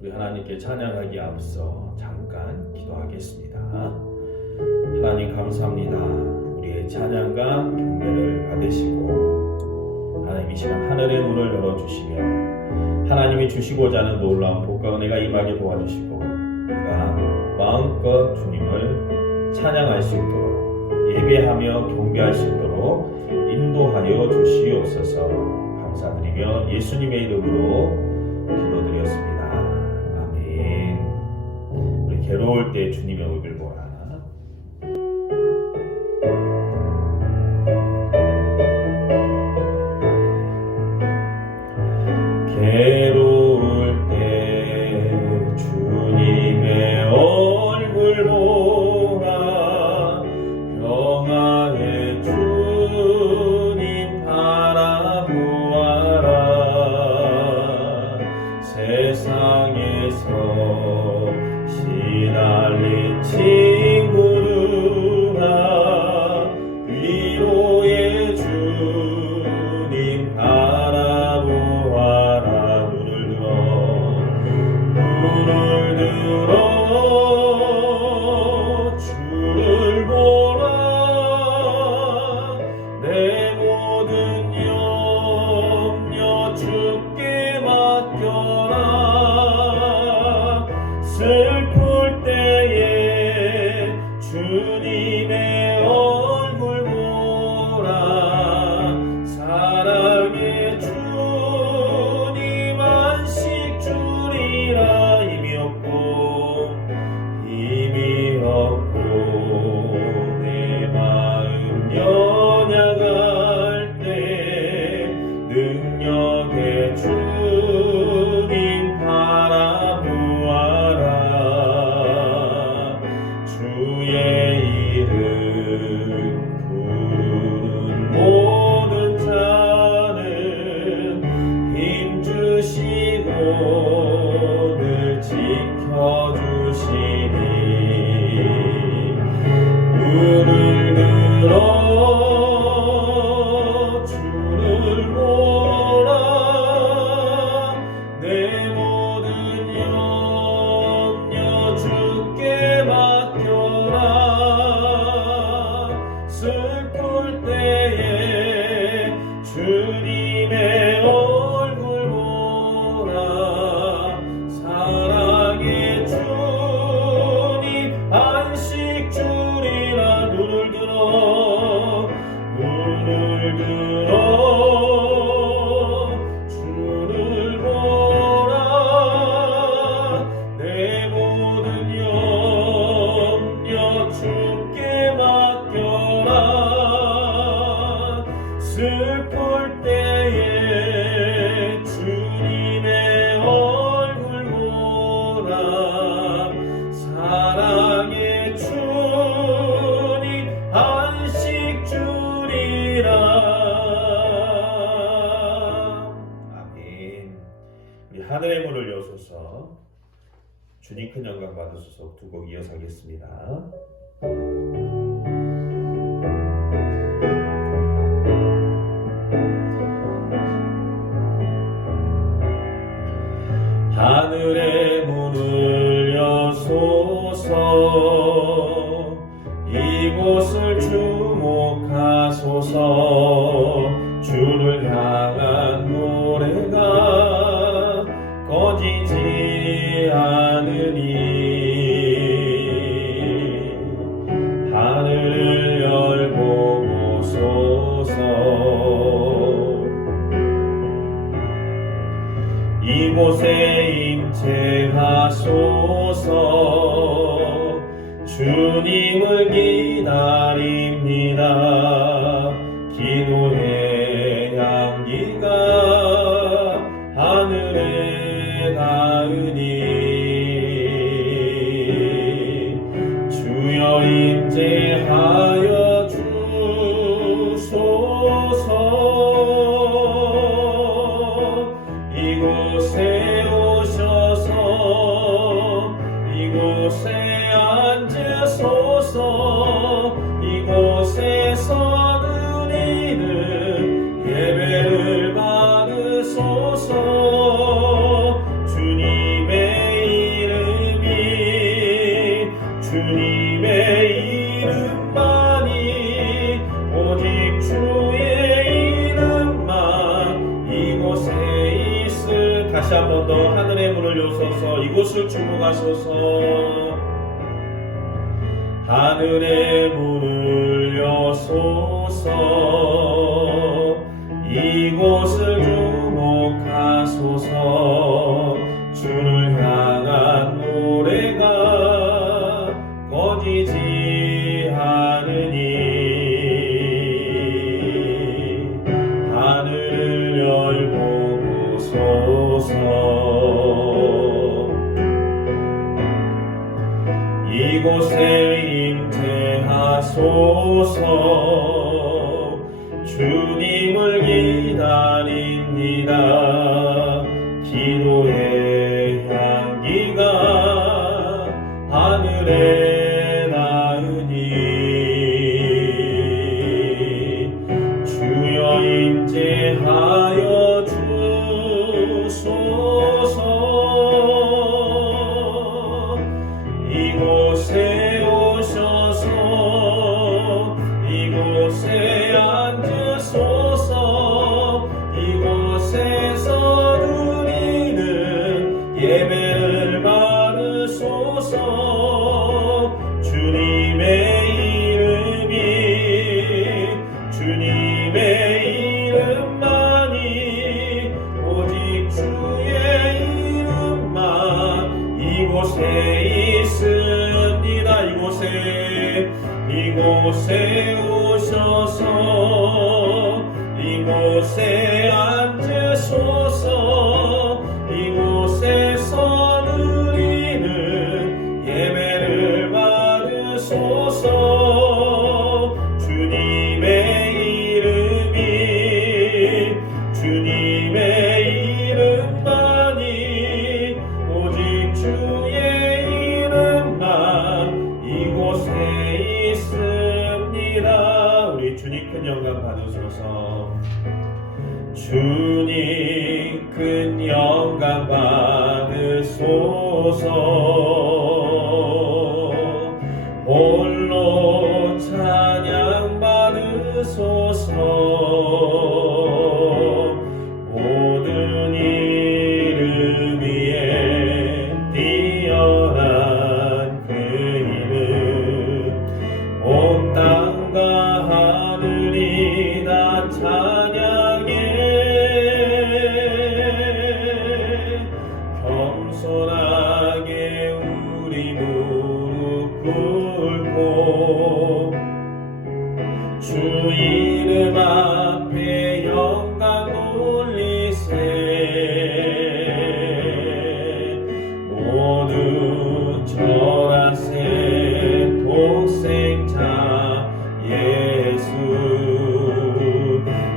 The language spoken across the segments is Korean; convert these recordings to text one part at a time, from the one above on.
우리 하나님께 찬양하기 앞서 잠깐 기도하겠습니다. 하나님 감사합니다. 우리의 찬양과 경배를 받으시고 하나님 이 시간 하늘의 문을 열어주시며 하나님이 주시고자 하는 놀라운 복과 은혜가 임하게 도와주시고 우리가 마음껏 주님을 찬양할 수 있도록 예배하며 경배할 수 있도록 인도하여 주시옵소서. 감사드리며 예수님의 이름으로 기도드렸습니다. 아멘. 우리 괴로울 때 주님의 얼굴 보라. 괴로울 때 주님의 얼굴 보라. 평안의 주님 바라보아라. 세상에서 시달린 친구들아 위로의 주님 바라보아라. 눈을 들어 주를 보라. 내 모든 염려 주께 맡겨라. 슬플 때에 주님의 얼굴 보라. 사랑의 주님 안식 주리라. 힘이 없고 내 마음 연약할 때 능력의 주님 바라보아라. 주의 이름 부르는 모든 자는 힘주시고 늘 지켜주시니 눈을 들어 주를 보라. 내 모든 염려 주께 맡겨라. 슬플 때에 주님의 얼굴 보라. 사랑의 주님 안식 주리라. 눈을 들어 주를 보라. 내 모든 염려 주께 맡겨라. 슬플 때에 주님의 얼굴 보라. 사랑의 주님 안식 주리라. 아멘. 우리 하늘의 문을 여소서. 주님 큰 영광 받으소서. 두 곡 이어서 하겠습니다. 하늘의 문을 여소서. 이곳을 주목하소서. 주를 향한 노래가 꺼지지 않으니 하늘을 열고 보소서. 이곳에 임재하소서. 주님을 기다립니다. 기도의 향기가 하늘에 닿으니 주여 임재하여 주소서. 이곳에 오셔서 이곳에 앉으소서. 이곳에서 누리는 번 더 하늘의 문을 여소서. 이곳을 주목하소서. 하늘의 문을 여소서. 이곳을 주목하소서. 주를 향한 노래가 꺼지지 않으니 하늘을 열고 보소서. 이곳에 임재하소서. 주님을 기다립니다. 기도의 향기가 하늘에 닿으니 주여 임재하여 주소서. 이곳에 오셔서 이곳에 앉으소서. 이곳에서 누리는 예배를 받으소서. 주님의 이름이 주님의 이름만이 오직 주의 이름만 이곳에 있습니다. 이곳에 오셔서 이곳에 앉으소서. 이곳에서 누리는 예배를 받으소서. 주님의 이름이 주님의 이름만이 오직 주의 이름만 이곳에 있습니다. 우리 주님 큰 영광 받으소서. 주님 큰 영광 받으소서. 홀로 찬양 받으소서. 모든 이름 위에 뛰어난 그 이름 온 땅과 하늘이 다 찬양해. 겸손하게 우리 무릎 꿇고 주 이름 앞에 영광 돌리세. 모두 절하세. 독생자 예수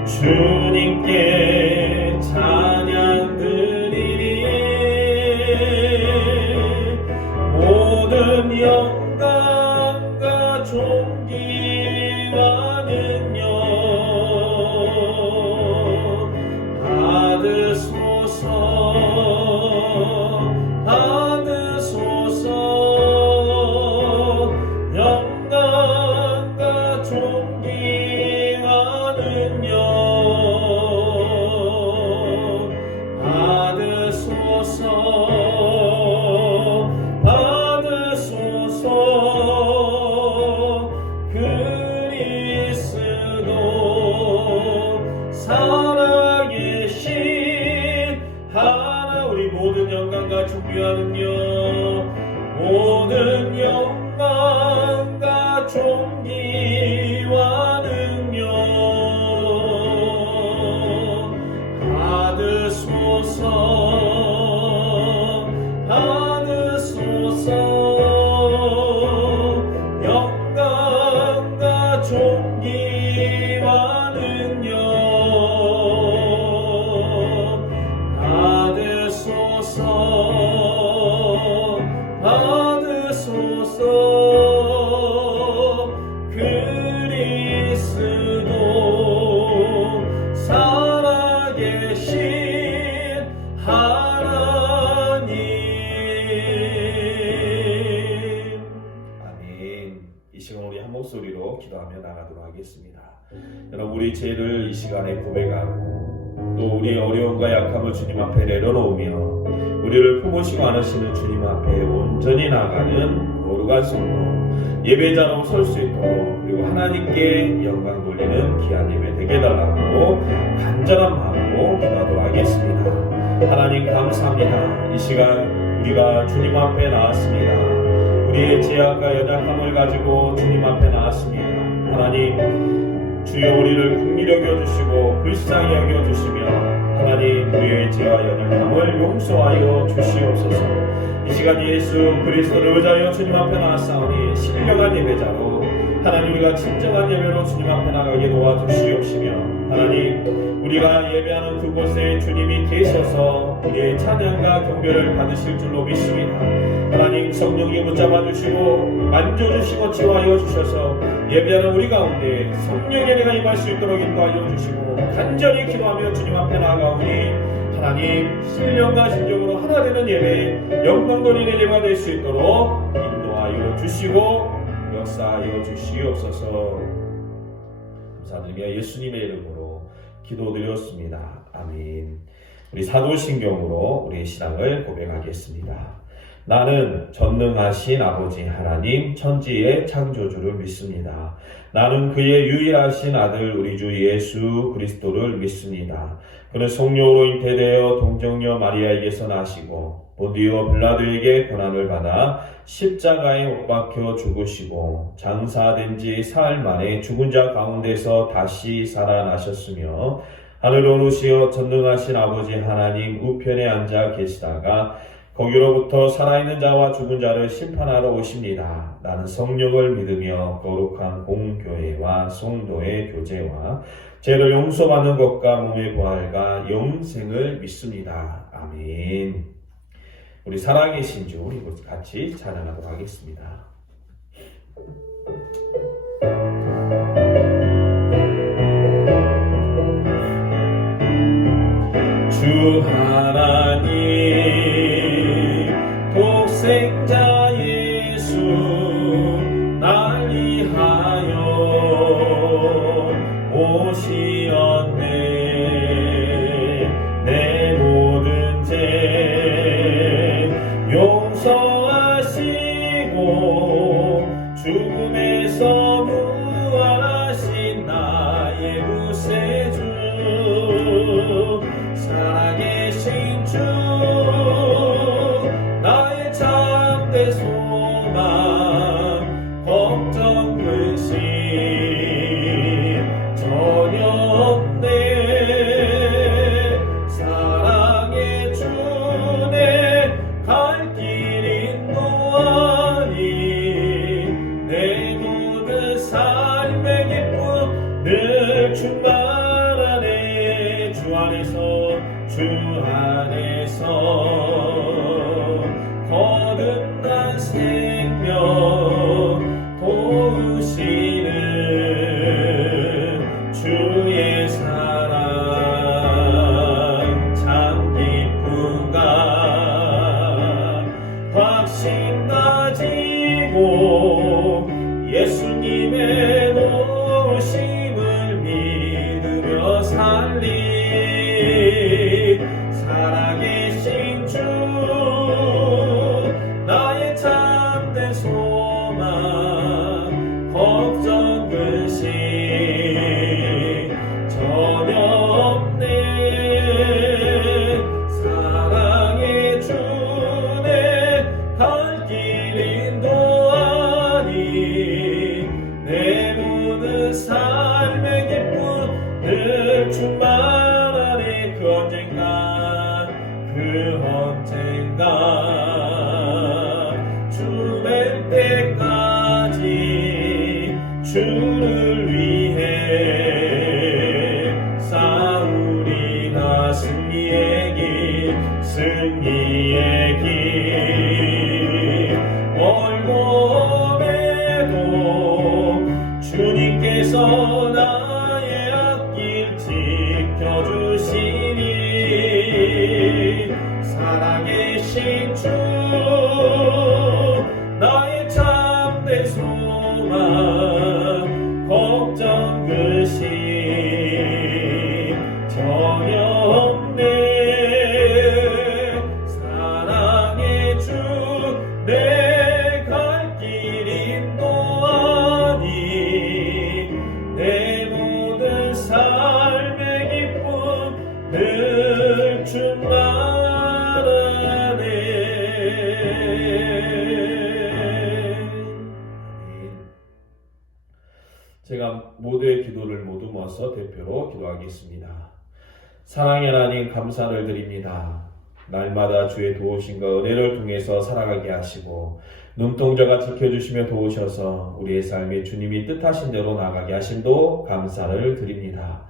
주님께 찬양 드리리. 모든 영광과 존귀와 능력 받으소서. 받으소서. 영광과 존귀와 능력 받으소서. 받으소서. 그리스도 살아계신 하나. 우리 모든 영광과 존귀와 능력 모든 영광과 존귀와 능력 받으소서. 받으소서. 영광과 존귀와 능력 받으소서. 받으소서. 그리스도 살아계신 하나님. 아멘. 이 시간 우리 한 목소리로 기도하며 나가도록 하겠습니다. 여러분, 우리 죄를 이 시간에 고백하고 또 우리의 어려움과 약함을 주님 앞에 내려놓으며 우리를 품으시고 안으시는 주님 앞에 온전히 나아가는 거룩한 성도 예배자로 설 수 있도록, 그리고 하나님께 영광 돌리는 귀한 예배 되게 해달라고 간절한 마음으로 기도하도록 하겠습니다. 하나님 감사합니다. 이 시간 우리가 주님 앞에 나왔습니다. 우리의 죄악과 연약함을 가지고 주님 앞에 나왔습니다. 하나님, 주여 우리를 긍휼히 여겨주시고 불쌍히 여겨주시며 하나님, 우리의 죄와 연약함을 용서하여 주시옵소서. 이 시간 예수 그리스도를 의지하여 주님 앞에 나왔사오니 신령한 예배자로 하나님, 우리가 진정한 예배로 주님 앞에 나가게 도와주시옵시며 하나님, 우리가 예배하는 그곳에 주님이 계셔서 우리의 찬양과 경배를 받으실 줄로 믿습니다. 하나님, 성령이 붙잡아 주시고 만져주시고 치유하여 주셔서 예배하는 우리 가운데 성령의 은혜가 임할 수 있도록 인도하여 주시고 간절히 기도하며 주님 앞에 나아가오니 하나님, 신령과 진정으로 하나 되는 예배, 영광 돌리는 예배가 될 수 있도록 인도하여 주시고 역사하여 주시옵소서. 감사드리며 예수님의 이름으로 기도드렸습니다. 아멘. 우리 사도신경으로 우리의 신앙을 고백하겠습니다. 나는 전능하신 아버지 하나님 천지의 창조주를 믿습니다. 나는 그의 유일하신 아들 우리 주 예수 그리스도를 믿습니다. 그는 성령으로 잉태되어 동정녀 마리아에게서 나시고 본디오 빌라도에게 고난을 받아 십자가에 못 박혀 죽으시고 장사된 지 사흘 만에 죽은 자 가운데서 다시 살아나셨으며 하늘로 오르시어 전능하신 아버지 하나님 우편에 앉아 계시다가 거기로부터 살아있는 자와 죽은 자를 심판하러 오십니다. 나는 성령을 믿으며 거룩한 공교회와 성도의 교제와 죄를 용서받는 것과 몸의 부활과 영생을 믿습니다. 아멘. 우리 살아계신 주 우리 같이 찬양하도록 하겠습니다. 주 하나님 독생자 예수 날 위하여 오시었네. 내 모든 죄 용서하시고 죽음에서 부활하신 나의 구세주 살아계신 주 나의 참된 소망 걱정 근심 전혀 없네. 사랑의 주내 갈 길 인도하니 내 모든 삶의 기쁨 늘 충만하네. 주 안에서 거듭난 생명 도우시는 주의 사랑 참 기쁜가. 확신 가지고 예수님의 도우심을 믿으며 살리 살아계신 주 나의 참된 소망 걱정 근심 전혀 없네. 사랑의 주내 갈 길 인도하니 내 모든 삶의 기쁨 늘 충만하네. 그 언젠가 주 뵐 때까지 주를 위해 싸우리라. 승리의 길 멀고 매도 주님께서 나의 앞길 지켜주시니 살아계신 주 나의 참된 소망 걱정 근심 전혀 이어서 대표로 기도하겠습니다. 사랑의 하나님 감사를 드립니다. 날마다 주의 도우심과 은혜를 통해서 살아가게 하시고 눈동자가 지켜주시며 도우셔서 우리의 삶에 주님이 뜻하신 대로 나아가게 하심도 감사를 드립니다.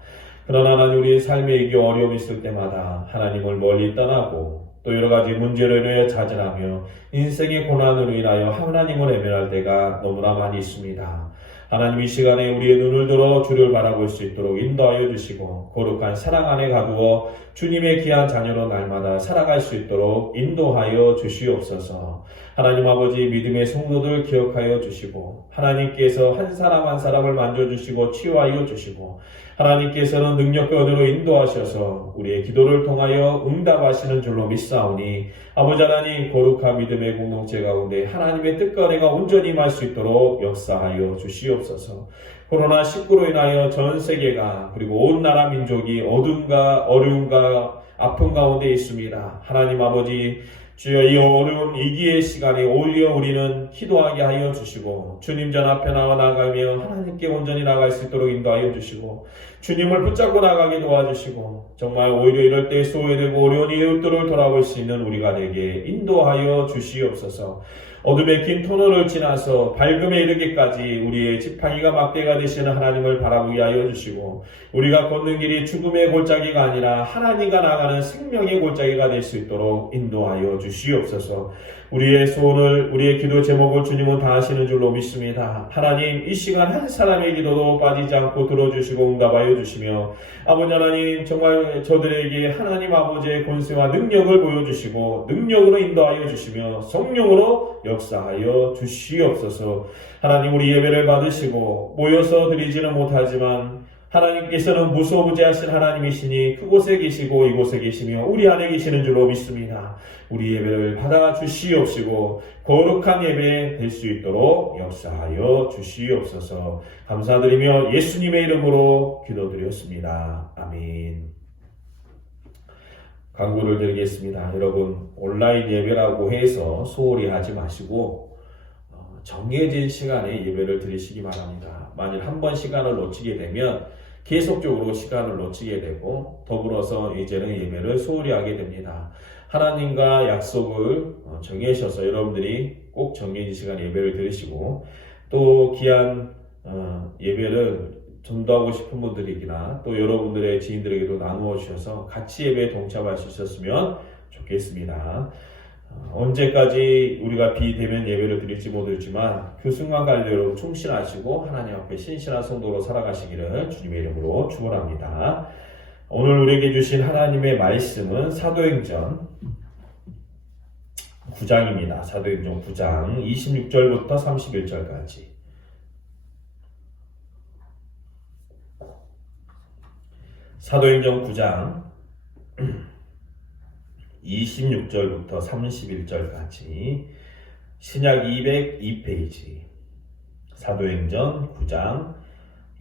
그러나 하나님 우리의 삶에 이게 어려움이 있을 때마다 하나님을 멀리 떠나고 또 여러 가지 문제로 인하여 좌절하며 인생의 고난으로 인하여 하나님을 외면할 때가 너무나 많이 있습니다. 하나님 이 시간에 우리의 눈을 들어 주를 바라볼 수 있도록 인도하여 주시고 거룩한 사랑 안에 가두어 주님의 귀한 자녀로 날마다 살아갈 수 있도록 인도하여 주시옵소서. 하나님 아버지 믿음의 성도들 기억하여 주시고 하나님께서 한 사람 한 사람을 만져주시고 치유하여 주시고 하나님께서는 능력과 은혜로 인도하셔서 우리의 기도를 통하여 응답하시는 줄로 믿사오니 아버지 하나님 거룩한 믿음의 공동체 가운데 하나님의 뜻과 은혜가 온전히 임할 수 있도록 역사하여 주시옵소서. 코로나19로 인하여 전 세계가 그리고 온 나라 민족이 어둠과 어려움과 아픔 가운데 있습니다. 하나님 아버지 주여 이 어려운 위기의 시간에 오히려 우리는 기도하게 하여 주시고 주님 전 앞에 나아가며 하나님께 온전히 나아갈 수 있도록 인도하여 주시고 주님을 붙잡고 나가게 도와주시고 정말 오히려 이럴 때 소외되고 어려운 이웃들을 돌아볼 수 있는 우리가 되게 인도하여 주시옵소서. 어둠의 긴 터널을 지나서 밝음에 이르기까지 우리의 지팡이가 막대가 되시는 하나님을 바라보게 하여 주시고 우리가 걷는 길이 죽음의 골짜기가 아니라 하나님과 나아가는 생명의 골짜기가 될 수 있도록 인도하여 주시옵소서. 우리의 소원을 우리의 기도 제목을 주님은 다 하시는 줄로 믿습니다. 하나님 이 시간 한 사람의 기도도 빠지지 않고 들어주시고 응답하여 주시며 아버지 하나님 정말 저들에게 하나님 아버지의 권세와 능력을 보여주시고 능력으로 인도하여 주시며 성령으로 역사하여 주시옵소서. 하나님 우리 예배를 받으시고 모여서 드리지는 못하지만 하나님께서는 무소부재하신 하나님이시니 그곳에 계시고 이곳에 계시며 우리 안에 계시는 줄로 믿습니다. 우리 예배를 받아 주시옵시고 거룩한 예배 될 수 있도록 역사하여 주시옵소서. 감사드리며 예수님의 이름으로 기도드렸습니다. 아멘. 광고를 드리겠습니다. 여러분 온라인 예배라고 해서 소홀히 하지 마시고 정해진 시간에 예배를 드리시기 바랍니다. 만일 한 번 시간을 놓치게 되면 계속적으로 시간을 놓치게 되고 더불어서 이제는 예배를 소홀히 하게 됩니다. 하나님과 약속을 정하셔서 여러분들이 꼭 정해진 시간에 예배를 드리시고 또 귀한 예배를 전도하고 싶은 분들이나 또 여러분들의 지인들에게도 나누어 주셔서 같이 예배에 동참할 수 있었으면 좋겠습니다. 언제까지 우리가 비대면 예배를 드릴지 모르지만 그 순간까지 여러분 충실하시고 하나님 앞에 신실한 성도로 살아가시기를 주님의 이름으로 축원합니다. 오늘 우리에게 주신 하나님의 말씀은 사도행전 9장입니다. 사도행전 9장 26절부터 31절까지. 사도행전 9장 26절부터 31절까지 신약 202페이지 사도행전 9장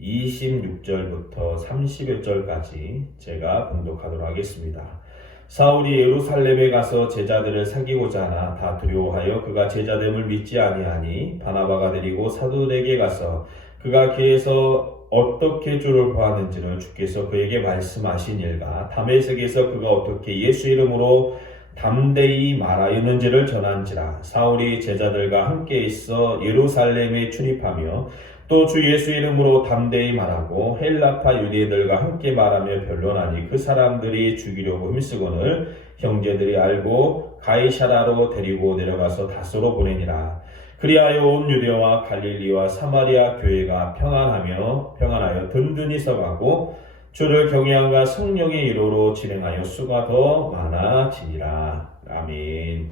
26절부터 31절까지 제가 봉독하도록 하겠습니다. 사울이 예루살렘에 가서 제자들을 사귀고자 하나 다 두려워하여 그가 제자됨을 믿지 아니하니 바나바가 데리고 사도들에게 가서 그가 궤에서 어떻게 주를 보았는지를 주께서 그에게 말씀하신 일과 다메섹에서 그가 어떻게 예수 이름으로 담대히 말하였는지를 전한지라. 사울이 제자들과 함께 있어 예루살렘에 출입하며 또 주 예수 이름으로 담대히 말하고 헬라파 유대인들과 함께 말하며 변론하니 그 사람들이 죽이려고 힘쓰거늘 형제들이 알고 가이사라로 데리고 내려가서 다소로 보내니라. 그리하여 온 유대와 갈릴리와 사마리아 교회가 평안하여 든든히 서가고 주를 경외함과 성령의 이로로 진행하여 수가 더 많아지니라. 아멘.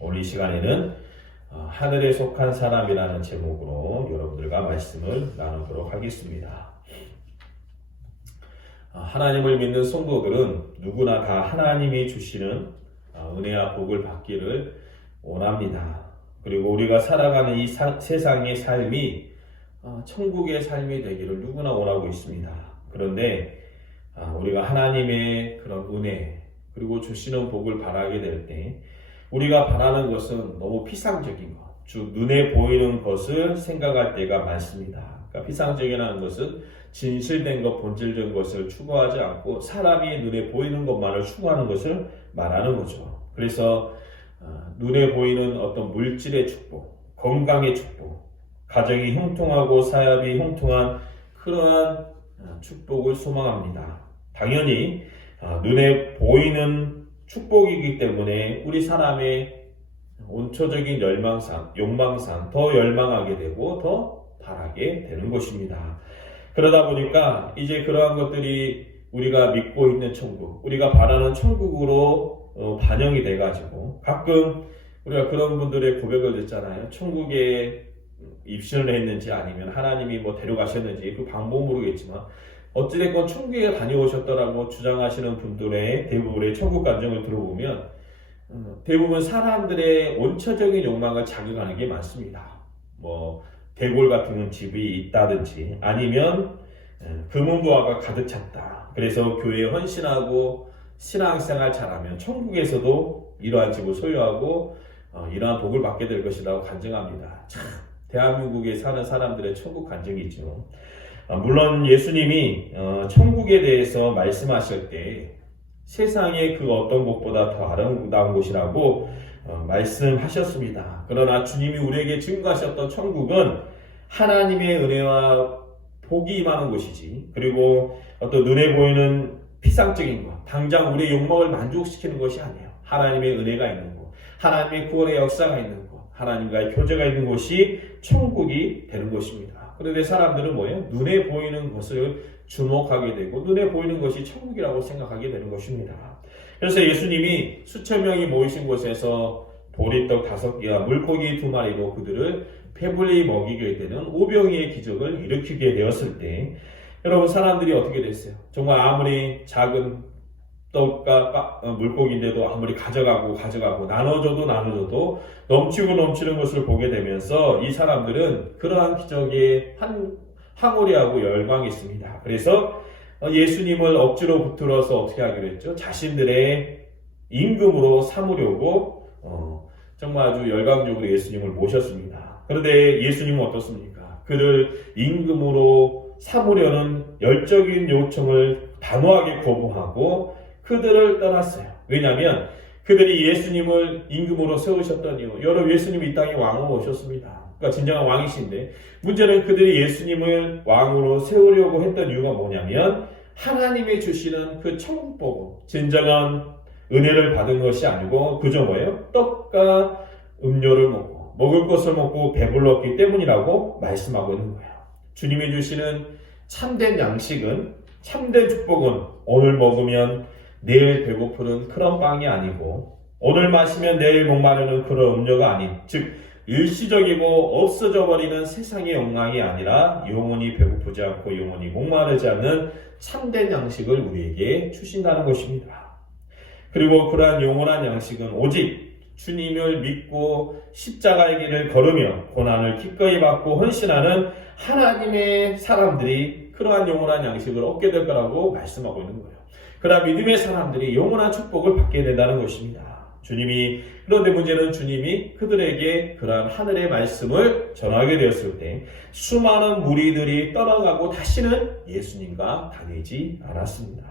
오늘 이 시간에는 하늘에 속한 사람이라는 제목으로 여러분들과 말씀을 나누도록 하겠습니다. 하나님을 믿는 성도들은 누구나 다 하나님이 주시는 은혜와 복을 받기를 원합니다. 그리고 우리가 살아가는 이 세상의 삶이 천국의 삶이 되기를 누구나 원하고 있습니다. 그런데 우리가 하나님의 그런 은혜 그리고 주시는 복을 바라게 될 때 우리가 바라는 것은 너무 피상적인 것, 즉 눈에 보이는 것을 생각할 때가 많습니다. 그러니까 피상적이라는 것은 진실된 것, 본질된 것을 추구하지 않고 사람이 눈에 보이는 것만을 추구하는 것을 말하는 거죠. 그래서 눈에 보이는 어떤 물질의 축복, 건강의 축복, 가정이 형통하고 사업이 형통한 그러한 축복을 소망합니다. 당연히 눈에 보이는 축복이기 때문에 우리 사람의 온초적인 열망상, 욕망상 더 열망하게 되고 더 바라게 되는 것입니다. 그러다 보니까 이제 그러한 것들이 우리가 믿고 있는 천국, 우리가 바라는 천국으로 반영이 돼가지고 가끔 우리가 그런 분들의 고백을 듣잖아요. 천국에 입신을 했는지 아니면 하나님이 데려가셨는지 그 방법 모르겠지만 어찌됐건 천국에 다녀오셨더라고 주장하시는 분들의 대부분의 천국 감정을 들어보면 대부분 사람들의 원초적인 욕망을 자극하는 게 많습니다. 대골 같은 집이 있다든지 아니면 금은부화가 가득 찼다. 그래서 교회에 헌신하고 신앙생활 잘하면 천국에서도 이러한 집을 소유하고 이러한 복을 받게 될 것이라고 간증합니다. 참 대한민국에 사는 사람들의 천국 간증이죠. 물론 예수님이 천국에 대해서 말씀하실 때 세상의 그 어떤 곳보다 더 아름다운 곳이라고 말씀하셨습니다. 그러나 주님이 우리에게 증거하셨던 천국은 하나님의 은혜와 복이 임하는 곳이지, 그리고 어떤 눈에 보이는 피상적인 것, 당장 우리의 욕망을 만족시키는 것이 아니에요. 하나님의 은혜가 있는 곳, 하나님의 구원의 역사가 있는 곳, 하나님과의 교제가 있는 곳이 천국이 되는 것입니다. 그런데 사람들은 뭐예요? 눈에 보이는 것을 주목하게 되고 눈에 보이는 것이 천국이라고 생각하게 되는 것입니다. 그래서 예수님이 수천 명이 모이신 곳에서 보리떡 5개와 물고기 2마리로 그들을 배불리 먹이게 되는 오병이의 기적을 일으키게 되었을 때 여러분 사람들이 어떻게 됐어요? 정말 아무리 작은 떡과 물고기인데도 아무리 가져가고 나눠줘도 넘치고 넘치는 것을 보게 되면서 이 사람들은 그러한 기적에 항오리하고 열광이 있습니다. 그래서 예수님을 억지로 붙들어서 어떻게 하기로 했죠? 자신들의 임금으로 삼으려고 정말 아주 열광적으로 예수님을 모셨습니다. 그런데 예수님은 어떻습니까? 그를 임금으로 삼으려는 열적인 요청을 단호하게 거부하고 그들을 떠났어요. 왜냐하면 그들이 예수님을 임금으로 세우셨던 이유, 여러분 예수님이 이 땅에 왕으로 오셨습니다. 그러니까 진정한 왕이신데 문제는 그들이 예수님을 왕으로 세우려고 했던 이유가 뭐냐면 하나님이 주시는 그 천국복음, 진정한 은혜를 받은 것이 아니고 그저 뭐예요? 떡과 음료를 먹고 먹을 것을 먹고 배불렀기 때문이라고 말씀하고 있는 거예요. 주님이 주시는 참된 양식은, 참된 축복은 오늘 먹으면 내일 배고프는 그런 빵이 아니고 오늘 마시면 내일 목마르는 그런 음료가 아닌, 즉 일시적이고 없어져 버리는 세상의 욕망이 아니라 영원히 배고프지 않고 영원히 목마르지 않는 참된 양식을 우리에게 주신다는 것입니다. 그리고 그러한 영원한 양식은 오직 주님을 믿고 십자가의 길을 걸으며 고난을 기꺼이 받고 헌신하는 하나님의 사람들이 그러한 영원한 양식을 얻게 될 거라고 말씀하고 있는 거예요. 그러나 믿음의 사람들이 영원한 축복을 받게 된다는 것입니다. 그런데 문제는 주님이 그들에게 그러한 하늘의 말씀을 전하게 되었을 때 수많은 무리들이 떠나가고 다시는 예수님과 다니지 않았습니다.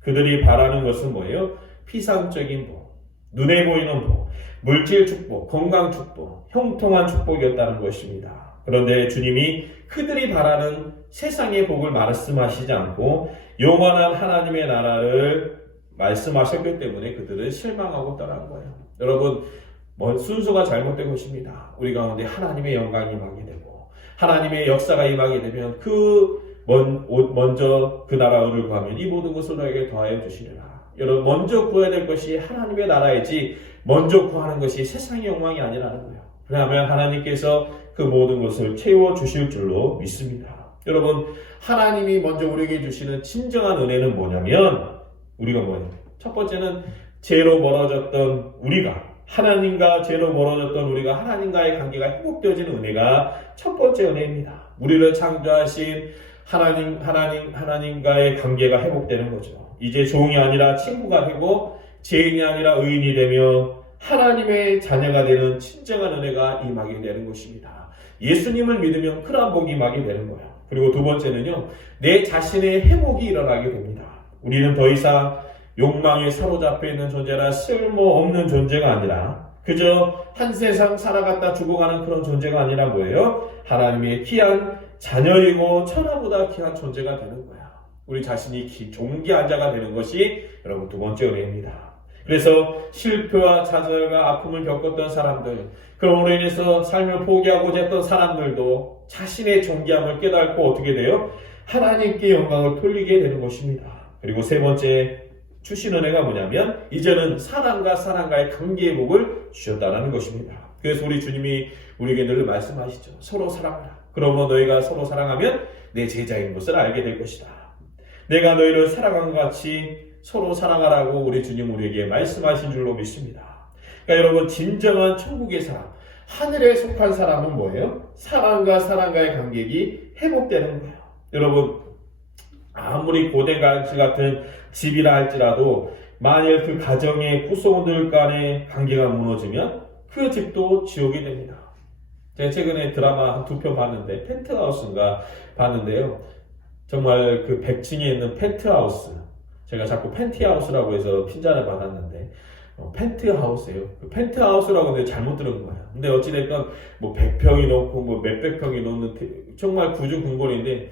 그들이 바라는 것은 뭐예요? 피상적인 복, 눈에 보이는 복, 물질 축복, 건강 축복, 형통한 축복이었다는 것입니다. 그런데 주님이 그들이 바라는 세상의 복을 말씀하시지 않고 영원한 하나님의 나라를 말씀하셨기 때문에 그들은 실망하고 떠난 거예요. 여러분, 순서가 잘못된 것입니다. 우리 가운데 하나님의 영광이 임하게 되고 하나님의 역사가 임하게 되면 먼저 그 나라를 구하면 이 모든 것을 너에게 더하여 주시리라. 여러분, 먼저 구해야 될 것이 하나님의 나라이지 먼저 구하는 것이 세상의 욕망이 아니라는 거예요. 그러면 하나님께서 그 모든 것을 채워주실 줄로 믿습니다. 여러분, 하나님이 먼저 우리에게 주시는 진정한 은혜는 뭐냐면 우리가 뭐예요? 첫 번째는 죄로 멀어졌던 우리가, 하나님과 죄로 멀어졌던 우리가 하나님과의 관계가 회복되어지는 은혜가 첫 번째 은혜입니다. 우리를 창조하신 하나님과의 관계가 회복되는 거죠. 이제 종이 아니라 친구가 되고 죄인이 아니라 의인이 되며 하나님의 자녀가 되는 진정한 은혜가 임하게 되는 것입니다. 예수님을 믿으면 그러한 복이 임하게 되는 거예요. 그리고 두 번째는요, 내 자신의 회복이 일어나게 됩니다. 우리는 더 이상 욕망에 사로잡혀 있는 존재라 쓸모없는 존재가 아니라 그저 한 세상 살아갔다 죽어가는 그런 존재가 아니라 뭐예요? 하나님의 귀한 자녀이고 천하보다 귀한 존재가 되는 거야. 우리 자신이 존귀한 자가 되는 것이 여러분 두 번째 은혜입니다. 그래서 실패와 좌절과 아픔을 겪었던 사람들, 그럼으로 인해서 삶을 포기하고자 했던 사람들도 자신의 존귀함을 깨닫고 어떻게 돼요? 하나님께 영광을 돌리게 되는 것입니다. 그리고 세 번째 주신 은혜가 뭐냐면 이제는 사랑과 사랑과의 관계의 복을 주셨다는 것입니다. 그래서 우리 주님이 우리에게 늘 말씀하시죠. 서로 사랑하라. 그러므로 너희가 서로 사랑하면 내 제자인 것을 알게 될 것이다. 내가 너희를 사랑한 것 같이 서로 사랑하라고 우리 주님 우리에게 말씀하신 줄로 믿습니다. 그러니까 여러분 진정한 천국의 사람, 하늘에 속한 사람은 뭐예요? 사랑과 사랑과의 관계가 회복되는 거예요. 여러분 아무리 고대간치 같은 집이라 할지라도 만일 그 가정의 구성원들 간의 관계가 무너지면 그 집도 지옥이 됩니다. 제가 최근에 드라마 한 2편 봤는데 펜트하우스인가 봤는데요. 정말 그 100층에 있는 펜트하우스, 제가 자꾸 펜트하우스라고 해서 핀잔을 받았는데 펜트하우스예요. 그 펜트하우스라고 하는데 잘못 들은 거예요. 근데 어찌됐건 뭐 100평이 넘고 뭐 몇백 평이 넘는 정말 구중궁궐인데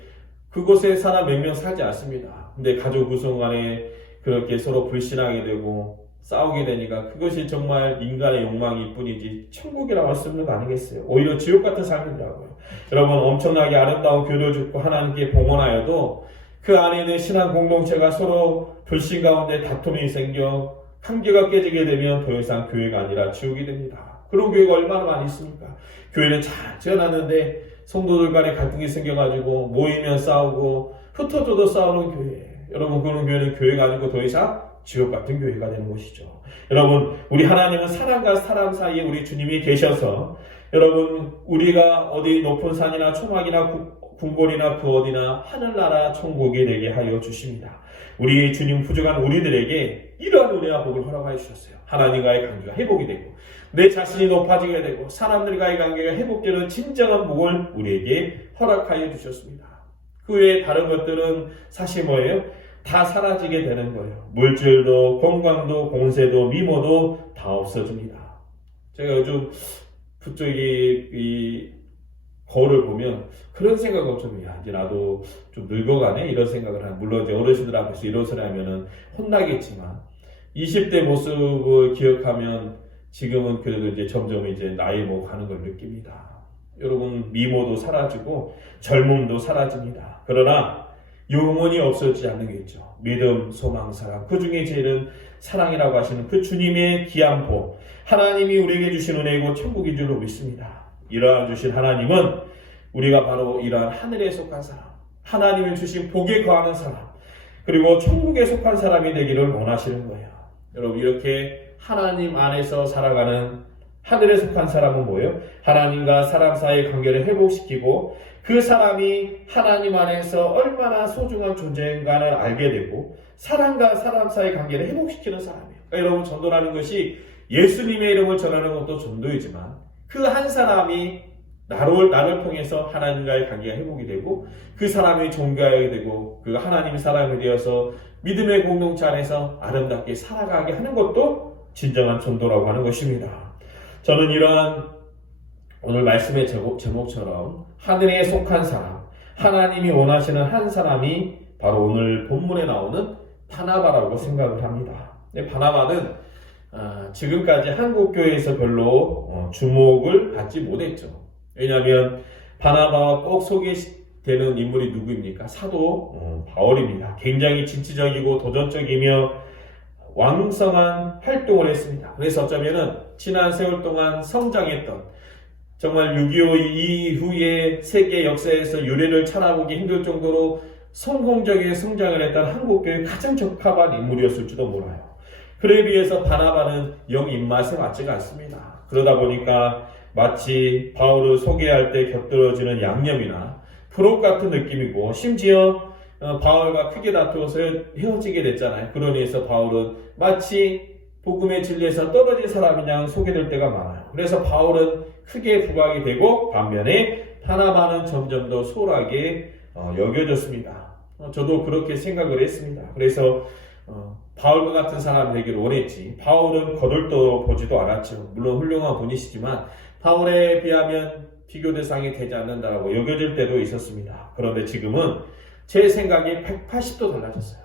그곳에 사람 몇 명 살지 않습니다. 근데 가족 구성 간에 그렇게 서로 불신하게 되고 싸우게 되니까 그것이 정말 인간의 욕망일 뿐이지 천국이라고 할 수 없는 거 아니겠어요? 오히려 지옥 같은 삶이더라고요. 여러분 엄청나게 아름다운 교를 짓고 하나님께 봉헌하여도 그 안에 있는 신앙 공동체가 서로 불신 가운데 다툼이 생겨 관계가 깨지게 되면 더 이상 교회가 아니라 지옥이 됩니다. 그런 교회가 얼마나 많이 있습니까? 교회는 잘 지어놨는데 성도들 간에 갈등이 생겨가지고 모이면 싸우고 흩어져도 싸우는 교회. 여러분 그런 교회는 교회가 아니고 더 이상 지옥 같은 교회가 되는 것이죠. 여러분 우리 하나님은 사람과 사람 사이에 우리 주님이 계셔서 여러분 우리가 어디 높은 산이나 초막이나 궁궐이나 그 어디나 하늘나라 천국이 되게 하여 주십니다. 우리 주님 부족한 우리들에게 이러한 은혜와 복을 허락하여 주셨어요. 하나님과의 관계가 회복이 되고 내 자신이 높아지게 되고 사람들과의 관계가 회복되는 진정한 복을 우리에게 허락하여 주셨습니다. 그 외에 다른 것들은 사실 뭐예요? 다 사라지게 되는 거예요. 물질도 건강도 공세도 미모도 다 없어집니다. 제가 요즘 그쪽이 이 거울을 보면 그런 생각을 좀, 이제 나도 좀 늙어가네? 이런 생각을 하는. 물론 이제 어르신들 앞에서 이런 소리 하면은 혼나겠지만, 20대 모습을 기억하면 지금은 그래도 이제 점점 이제 나이 먹어가는 걸 느낍니다. 여러분, 미모도 사라지고 젊음도 사라집니다. 그러나 영원히 없어지지 않는 게 있죠. 믿음, 소망, 사랑. 그 중에 제일은 사랑이라고 하시는 그 주님의 귀한 복. 하나님이 우리에게 주신 은혜이고 천국인 줄로 믿습니다. 이러한 주신 하나님은 우리가 바로 이러한 하늘에 속한 사람, 하나님을 주신 복에 거하는 사람, 그리고 천국에 속한 사람이 되기를 원하시는 거예요. 여러분 이렇게 하나님 안에서 살아가는 하늘에 속한 사람은 뭐예요? 하나님과 사람 사이의 관계를 회복시키고 그 사람이 하나님 안에서 얼마나 소중한 존재인가를 알게 되고 사람과 사람 사이의 관계를 회복시키는 사람이에요. 그러니까 여러분 전도라는 것이 예수님의 이름을 전하는 것도 전도이지만 그 한 사람이 나를 통해서 하나님과의 관계가 회복이 되고 그 사람이 존귀하게 되고 그 하나님의 사람이 되어서 믿음의 공동체 안에서 아름답게 살아가게 하는 것도 진정한 전도라고 하는 것입니다. 저는 이러한 오늘 말씀의 제목처럼 하늘에 속한 사람, 하나님이 원하시는 한 사람이 바로 오늘 본문에 나오는 바나바라고 생각을 합니다. 바나바는 지금까지 한국교회에서 별로 주목을 받지 못했죠. 왜냐하면 바나바와 꼭 소개되는 인물이 누구입니까? 사도 바울입니다. 굉장히 진취적이고 도전적이며 왕성한 활동을 했습니다. 그래서 어쩌면은 지난 세월 동안 성장했던 정말 6.25 이후에 세계 역사에서 유례를 찾아보기 힘들 정도로 성공적인 성장을 했던 한국교회의 가장 적합한 인물이었을지도 몰라요. 그에 비해서 바나바는 영 입맛에 맞지가 않습니다. 그러다 보니까 마치 바울을 소개할 때 곁들여지는 양념이나 부록 같은 느낌이고 심지어 바울과 크게 다투어서 헤어지게 됐잖아요. 그러니 해서 바울은 마치 복음의 진리에서 떨어진 사람인 양 소개될 때가 많아요. 그래서 바울은 크게 부각이 되고 반면에 바나바는 점점 더 소홀하게 여겨졌습니다. 저도 그렇게 생각을 했습니다. 그래서 바울과 같은 사람이 되기를 원했지. 바울은 거들떠 보지도 않았죠. 물론 훌륭한 분이시지만 바울에 비하면 비교 대상이 되지 않는다라고 여겨질 때도 있었습니다. 그런데 지금은 제 생각이 180도 달라졌어요.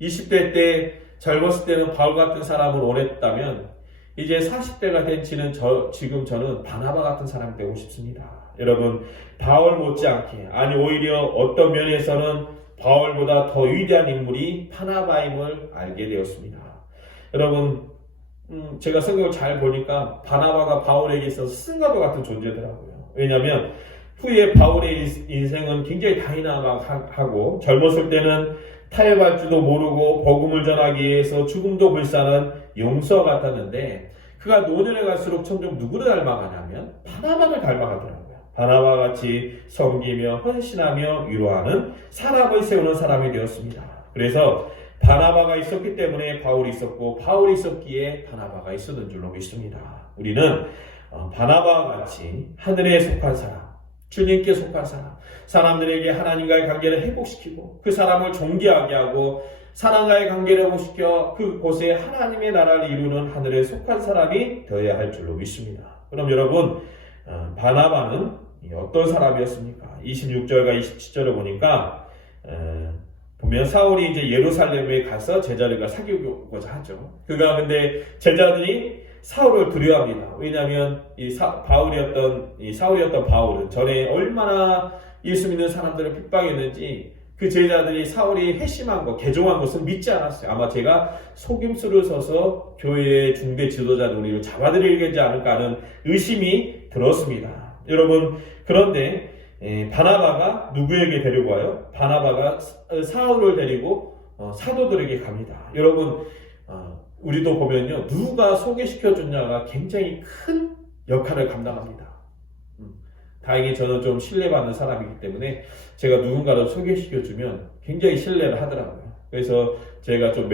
20대 때 젊었을 때는 바울 같은 사람을 원했다면 이제 40대가 된 지금 저는 바나바 같은 사람이 되고 싶습니다. 여러분, 바울 못지않게, 아니 오히려 어떤 면에서는 바울보다 더 위대한 인물이 바나바임을 알게 되었습니다. 여러분, 제가 성경을 잘 보니까 바나바가 바울에게 있어서 스승과도 같은 존재더라고요. 왜냐하면 후에 바울의 인생은 굉장히 다이나믹하고 젊었을 때는 타협할 줄도 모르고 복음을 전하기 위해서 죽음도 불사는 용서와 같았는데 그가 노년에 갈수록 점점 누구를 닮아가냐면 바나바를 닮아가더라고요. 바나바 같이 섬기며 헌신하며 위로하는 사람을 세우는 사람이 되었습니다. 그래서 바나바가 있었기 때문에 바울이 있었고 바울이 있었기에 바나바가 있었던 줄로 믿습니다. 우리는 바나바와 같이 하늘에 속한 사람, 주님께 속한 사람, 사람들에게 하나님과의 관계를 회복시키고 그 사람을 존귀하게 하고 사람과의 관계를 회복시켜 그곳에 하나님의 나라를 이루는 하늘에 속한 사람이 되어야 할 줄로 믿습니다. 그럼 여러분, 바나바는 어떤 사람이었습니까? 26절과 27절을 보니까 보면 사울이 이제 예루살렘에 가서 제자들과 사귀고자 하죠. 그가 근데 제자들이 사울을 두려워합니다. 왜냐하면 사울이었던 바울은 전에 얼마나 예수 믿는 사람들을 핍박했는지 그 제자들이 사울이 회심한 것, 개종한 것을 믿지 않았어요. 아마 제가 속임수를 써서 교회의 중대 지도자들 우리를 잡아들이지 않을까 하는 의심이 들었습니다. 여러분, 그런데 바나바가 누구에게 데리고 와요? 바나바가 사울을 데리고 사도들에게 갑니다. 여러분, 우리도 보면요, 누가 소개시켜줬냐가 굉장히 큰 역할을 감당합니다. 다행히 저는 좀 신뢰받는 사람이기 때문에 제가 누군가를 소개시켜주면 굉장히 신뢰를 하더라고요. 그래서 제가 좀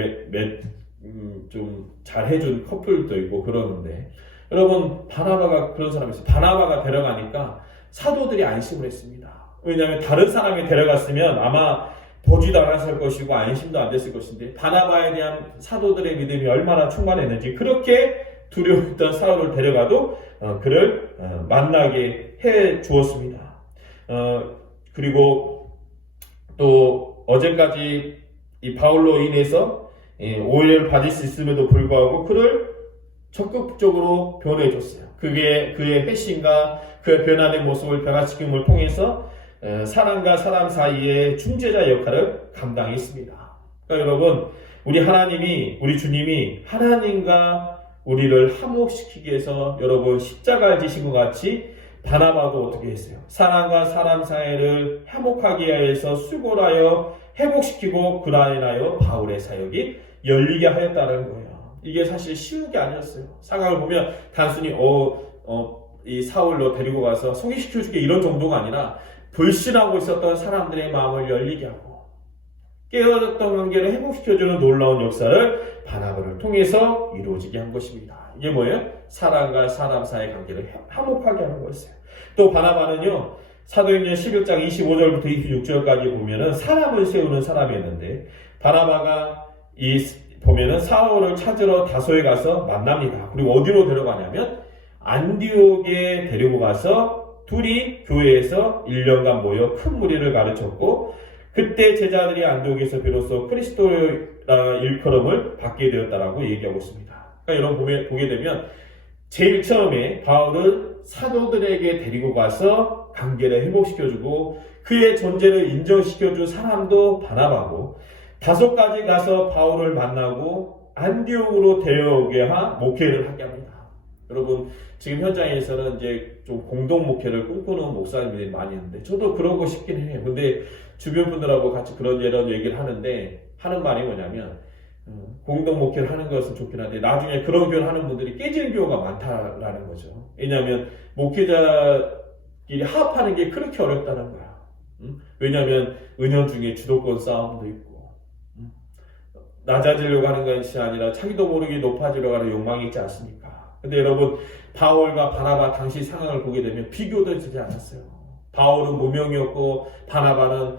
잘해준 커플도 있고 그러는데, 여러분, 바나바가 그런 사람이었어요. 바나바가 데려가니까 사도들이 안심을 했습니다. 왜냐하면 다른 사람이 데려갔으면 아마 보지도 않았을 것이고 안심도 안 됐을 것인데 바나바에 대한 사도들의 믿음이 얼마나 충만했는지 그렇게 두려웠던 사울을 데려가도 그를 만나게 해 주었습니다. 그리고 또 어제까지 이 바울로 인해서 오해를 받을 수 있음에도 불구하고 그를 적극적으로 변해줬어요. 그게 그의 회심과 그의 변화된 모습을 변화시킴을 통해서 사람과 사람 사이의 중재자 역할을 감당했습니다. 그러니까 여러분, 우리 주님이 하나님과 우리를 화목시키기 위해서 여러분 십자가를 지신 것 같이 바나바도 어떻게 했어요? 사람과 사람 사이를 화목하게 위해서 수고를 하여 회복시키고 그로 인하여 바울의 사역이 열리게 하였다는 거예요. 이게 사실 쉬운 게 아니었어요. 상황을 보면 단순히 이 사울로 데리고 가서 소개시켜주게 이런 정도가 아니라 불신하고 있었던 사람들의 마음을 열리게 하고 깨어졌던 관계를 회복시켜주는 놀라운 역사를 바나바를 통해서 이루어지게 한 것입니다. 이게 뭐예요? 사람과 사람 사이의 관계를 화목하게 하는 거였어요. 또 바나바는요, 사도행전 11장 25절부터 26절까지 보면은 사람을 세우는 사람이었는데 바나바가 보면은 사울을 찾으러 다소에 가서 만납니다. 그리고 어디로 데려가냐면 안디옥에 데리고 가서 둘이 교회에서 1년간 모여 큰 무리를 가르쳤고 그때 제자들이 안디옥에서 비로소 그리스도의 일컬음을 받게 되었다라고 얘기하고 있습니다. 그러니까 여러분 보게 되면 제일 처음에 바울은 사도들에게 데리고 가서 관계를 회복시켜주고 그의 존재를 인정시켜준 사람도 바나바고 다소까지 가서 바울을 만나고 안디옥으로 데려오게 목회를 하게 합니다. 여러분, 지금 현장에서는 이제 좀 공동 목회를 꿈꾸는 목사님들이 많이 있는데 저도 그러고 싶긴 해요. 근데 주변 분들하고 같이 그런 얘기를 하는데 하는 말이 뭐냐면 공동 목회를 하는 것은 좋긴 한데 나중에 그런 교회를 하는 분들이 깨지는 경우가 많다라는 거죠. 왜냐하면 목회자끼리 합하는 게 그렇게 어렵다는 거야. 왜냐하면 은연중에 주도권 싸움도 있고 낮아지려고 하는 것이 아니라 자기도 모르게 높아지려고 하는 욕망이 있지 않습니까? 근데 여러분, 바울과 바나바 당시 상황을 보게 되면 비교도 되지 않았어요. 바울은 무명이었고 바나바는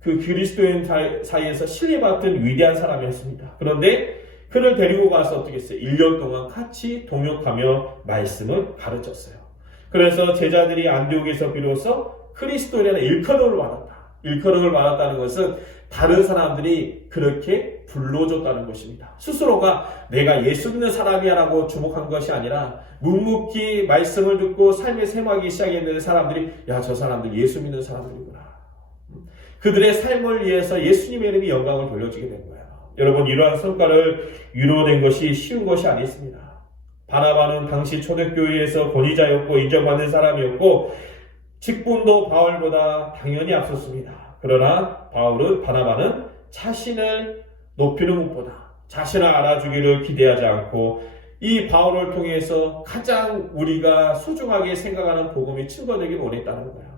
그 그리스도인 사이에서 신뢰받던 위대한 사람이었습니다. 그런데 그를 데리고 가서 어떻게 했어요? 1년 동안 같이 동역하며 말씀을 가르쳤어요. 그래서 제자들이 안디옥에서 비로소 그리스도인의 일컬음을 받았다. 일컬음을 받았다는 것은 다른 사람들이 그렇게 불러줬다는 것입니다. 스스로가 내가 예수 믿는 사람이야라고 주목한 것이 아니라 묵묵히 말씀을 듣고 삶의 샘하기 시작했는데 사람들이 야, 저 사람들 예수 믿는 사람들이구나. 그들의 삶을 위해서 예수님의 이름이 영광을 돌려주게 된 거예요. 여러분, 이러한 성과를 이루어낸 것이 쉬운 것이 아니었습니다. 바나바는 당시 초대교회에서 권위자였고 인정받는 사람이었고 직분도 바울보다 당연히 앞섰습니다. 그러나 바나바는 자신을 높이는 것보다 자신을 알아주기를 기대하지 않고 이 바울을 통해서 가장 우리가 소중하게 생각하는 복음이 증거되길 원했다는 거예요.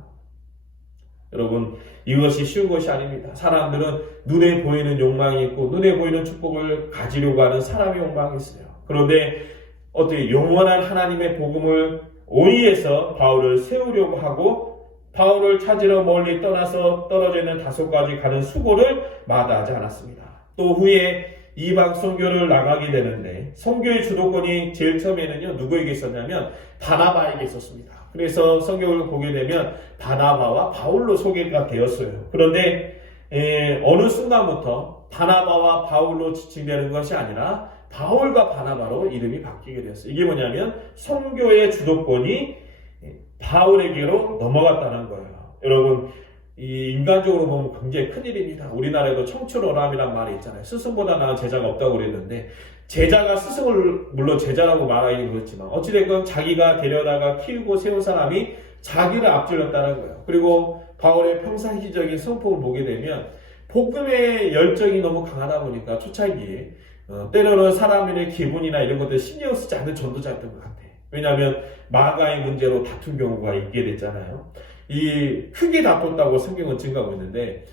여러분, 이것이 쉬운 것이 아닙니다. 사람들은 눈에 보이는 욕망이 있고 눈에 보이는 축복을 가지려고 하는 사람의 욕망이 있어요. 그런데 어떻게 영원한 하나님의 복음을 오히려서 바울을 세우려고 하고 바울을 찾으러 멀리 떠나서 떨어져 있는 다소까지 가는 수고를 마다하지 않았습니다. 또 후에 이방 선교를 나가게 되는데 선교의 주도권이 제일 처음에는요 누구에게 있었냐면 바나바에게 있었습니다. 그래서 성경을 보게 되면 바나바와 바울로 소개가 되었어요. 그런데 어느 순간부터 바나바와 바울로 지칭되는 것이 아니라 바울과 바나바로 이름이 바뀌게 되었어요. 이게 뭐냐면 선교의 주도권이 바울에게로 넘어갔다는 거예요. 여러분, 이 인간적으로 보면 굉장히 큰일입니다. 우리나라에도 청출어람이란 말이 있잖아요. 스승보다 나은 제자가 없다고 그랬는데 제자가 스승을 물론 제자라고 말하기는 그렇지만 어찌됐건 자기가 데려다가 키우고 세운 사람이 자기를 앞질렀다는 거예요. 그리고 바울의 평상시적인 성품을 보게 되면 복음의 열정이 너무 강하다 보니까 초창기에 때로는 사람의 기분이나 이런 것들 신경 쓰지 않는 전도자였던 것 같아요. 왜냐하면 마가의 문제로 다툰 경우가 있게 됐잖아요. 이 크게 다퉜다고 성경은 증거하고 있는데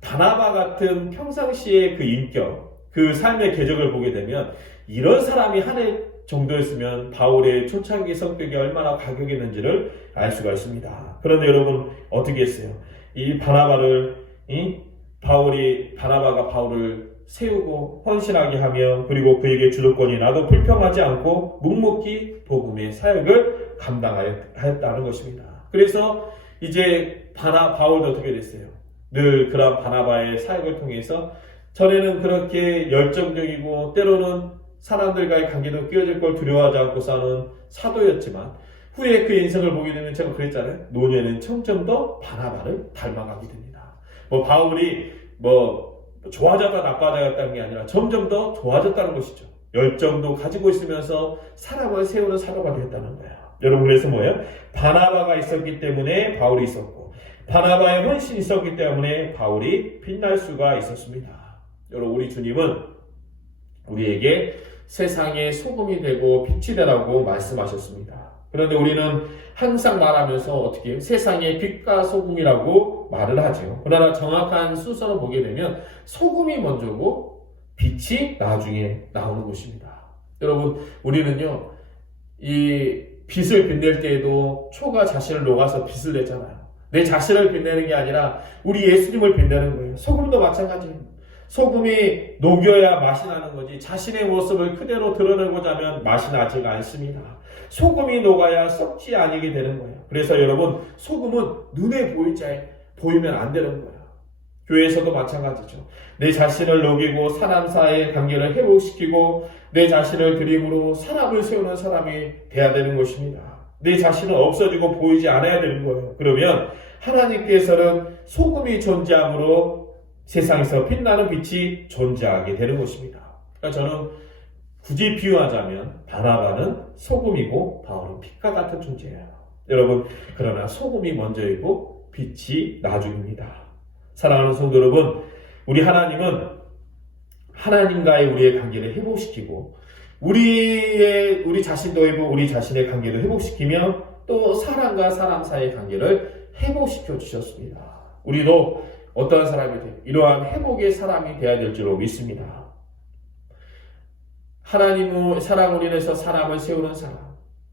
바나바 같은 평상시의 그 인격, 그 삶의 궤적을 보게 되면 이런 사람이 한 정도였으면 바울의 초창기 성격이 얼마나 가격했는지를 알 수가 있습니다. 그런데 여러분 어떻게 했어요? 이 바나바가 바울을 세우고 헌신하게 하며 그리고 그에게 주도권이 나도 불평하지 않고 묵묵히 복음의 사역을 감당하였다는 것입니다. 그래서 이제 바울도 어떻게 됐어요? 늘 그런 바나바의 사역을 통해서 전에는 그렇게 열정적이고 때로는 사람들과의 관계도 끼어질 걸 두려워하지 않고 사는 사도였지만 후에 그 인생을 보게 되면 제가 그랬잖아요. 노년은 점점 더 바나바를 닮아가게 됩니다. 바울이 좋아졌다 나빠졌다는 게 아니라 점점 더 좋아졌다는 것이죠. 열정도 가지고 있으면서 사람을 세우는 사도가 되었다는 거예요. 여러분, 그래서 뭐예요? 바나바가 있었기 때문에 바울이 있었고 바나바의 헌신이 있었기 때문에 바울이 빛날 수가 있었습니다. 여러분, 우리 주님은 우리에게 세상의 소금이 되고 빛이 되라고 말씀하셨습니다. 그런데 우리는 항상 말하면서 어떻게 해요? 세상의 빛과 소금이라고 말을 하죠. 그러나 정확한 순서를 보게 되면 소금이 먼저고 빛이 나중에 나오는 것입니다. 여러분, 우리는요 이 빛을 빛낼 때에도 초가 자신을 녹아서 빛을 내잖아요. 내 자신을 빛내는 게 아니라 우리 예수님을 빛내는 거예요. 소금도 마찬가지예요. 소금이 녹여야 맛이 나는 거지 자신의 모습을 그대로 드러내고자 하면 맛이 나지가 않습니다. 소금이 녹아야 썩지 아니게 되는 거예요. 그래서 여러분, 소금은 눈에 보이면 안 되는 거예요. 교회에서도 마찬가지죠. 내 자신을 녹이고 사람 사이의 관계를 회복시키고 내 자신을 드림으로 사람을 세우는 사람이 돼야 되는 것입니다. 내 자신은 없어지고 보이지 않아야 되는 거예요. 그러면 하나님께서는 소금이 존재함으로 세상에서 빛나는 빛이 존재하게 되는 것입니다. 그러니까 저는 굳이 비유하자면 바나바는 소금이고 바울은 빛과 같은 존재예요. 여러분, 그러나 소금이 먼저이고 빛이 나중입니다. 사랑하는 성도 여러분, 우리 하나님은 하나님과의 우리의 관계를 회복시키고 우리 자신도 회복, 우리 자신의 관계를 회복시키며 또 사람과 사람 사이의 관계를 회복시켜 주셨습니다. 우리도 어떠한 사람이 돼요? 이러한 회복의 사람이 되어야 될 줄로 믿습니다. 하나님의 사랑을 인해서 사람을 세우는 사람,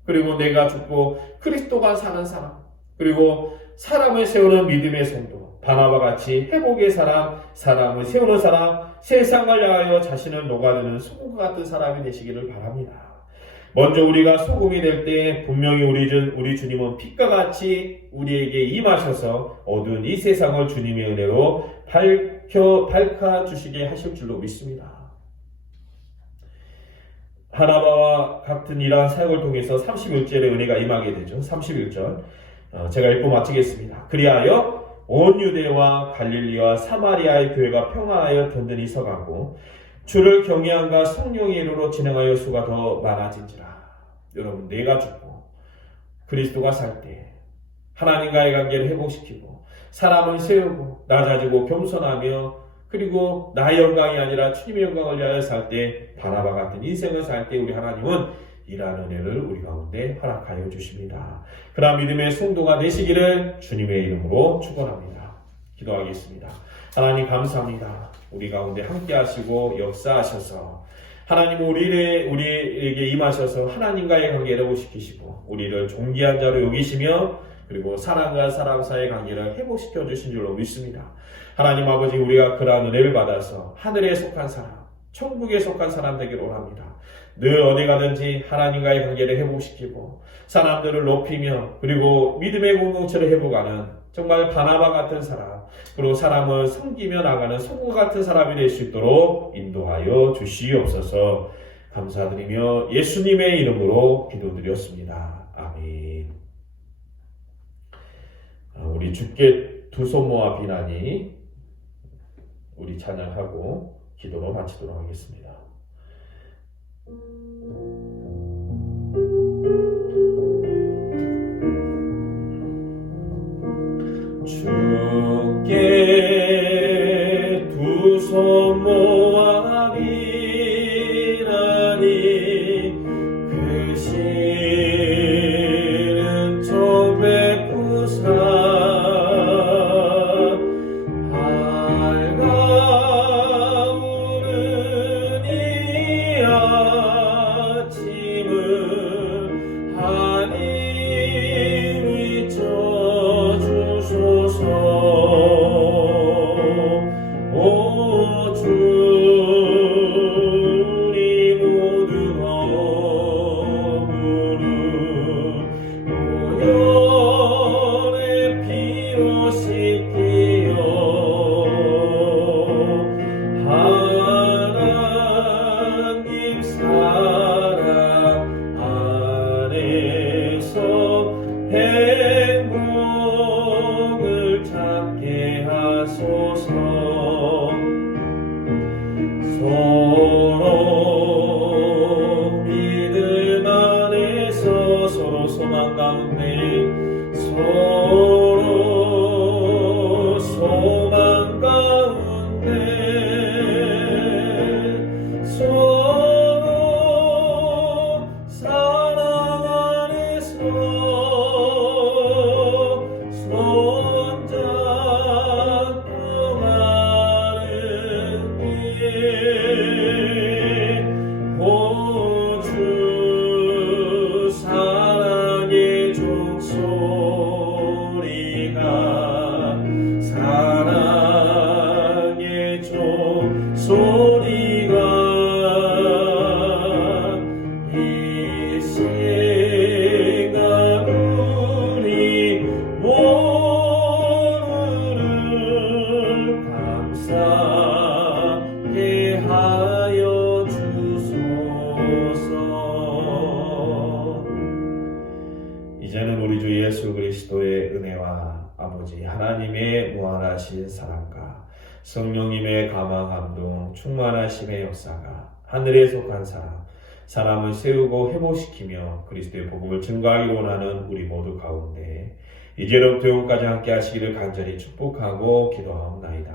그리고 내가 죽고 그리스도가 사는 사람, 그리고 사람을 세우는 믿음의 성도, 바나바 같이 회복의 사람, 사람을 세우는 사람, 세상을 향하여 자신을 녹아드는 소금과 같은 사람이 되시기를 바랍니다. 먼저 우리가 소금이 될 때 분명히 우리 주님은 빛과 같이 우리에게 임하셔서 어두운 이 세상을 주님의 은혜로 밝혀주시게 하실 줄로 믿습니다. 바나바와 같은 이러한 사역을 통해서 31절의 은혜가 임하게 되죠. 31절 제가 읽고 마치겠습니다. 그리하여 온 유대와 갈릴리와 사마리아의 교회가 평안하여 든든히 서가고 주를 경외함과 성령의 이름으로 진행하여 수가 더 많아진지라. 여러분, 내가 죽고 그리스도가 살 때 하나님과의 관계를 회복시키고 사람을 세우고 낮아지고 겸손하며 그리고 나의 영광이 아니라 주님의 영광을 위하여 살 때 바나바 같은 인생을 살 때 우리 하나님은 이러한 은혜를 우리 가운데 허락하여 주십니다. 그러한 믿음의 성도가 되시기를 주님의 이름으로 축원합니다. 기도하겠습니다. 하나님 감사합니다. 우리 가운데 함께 하시고 역사하셔서 하나님 우리에게 임하셔서 하나님과의 관계를 회복시키시고 우리를 존귀한 자로 여기시며 그리고 사람과 사람 사이의 관계를 회복시켜 주신 줄로 믿습니다. 하나님 아버지, 우리가 그러한 은혜를 받아서 하늘에 속한 사람, 천국에 속한 사람 되기를 원합니다. 늘 어디 가든지 하나님과의 관계를 회복시키고 사람들을 높이며 그리고 믿음의 공동체를 회복하는 정말 바나바 같은 사람, 그리고 사람을 섬기며 나가는 소금 같은 사람이 될 수 있도록 인도하여 주시옵소서. 감사드리며 예수님의 이름으로 기도드렸습니다. 아멘. 우리 주께 두 손 모아 비나니 우리 찬양하고 기도로 마치도록 하겠습니다. 주께 두 손 모아 비나니 그 시는 정백구사 밝아오는 이 아침을 하님이 져주소서. 행복을 찾게 하소서. 서로 믿음 안에서 서로 소망 가운데 서로 소망 가운데 서로 사랑 안에서 손잡고 가는 주 사랑의 종소리가 사랑의 종소리가 이 시간 우리 모두를 감사하게 하여 주소서. 이제는 우리 주 예수 그리스도의 은혜와 아버지 하나님의 무한하신 사랑과 성령님의 감화 감동 충만하심의 역사가 하늘에 속한 사람을 세우고 회복시키며 그리스도의 복음을 증거하기 원하는 우리 모두 가운데 이제로부터 영원까지 함께 하시기를 간절히 축복하고 기도하옵나이다.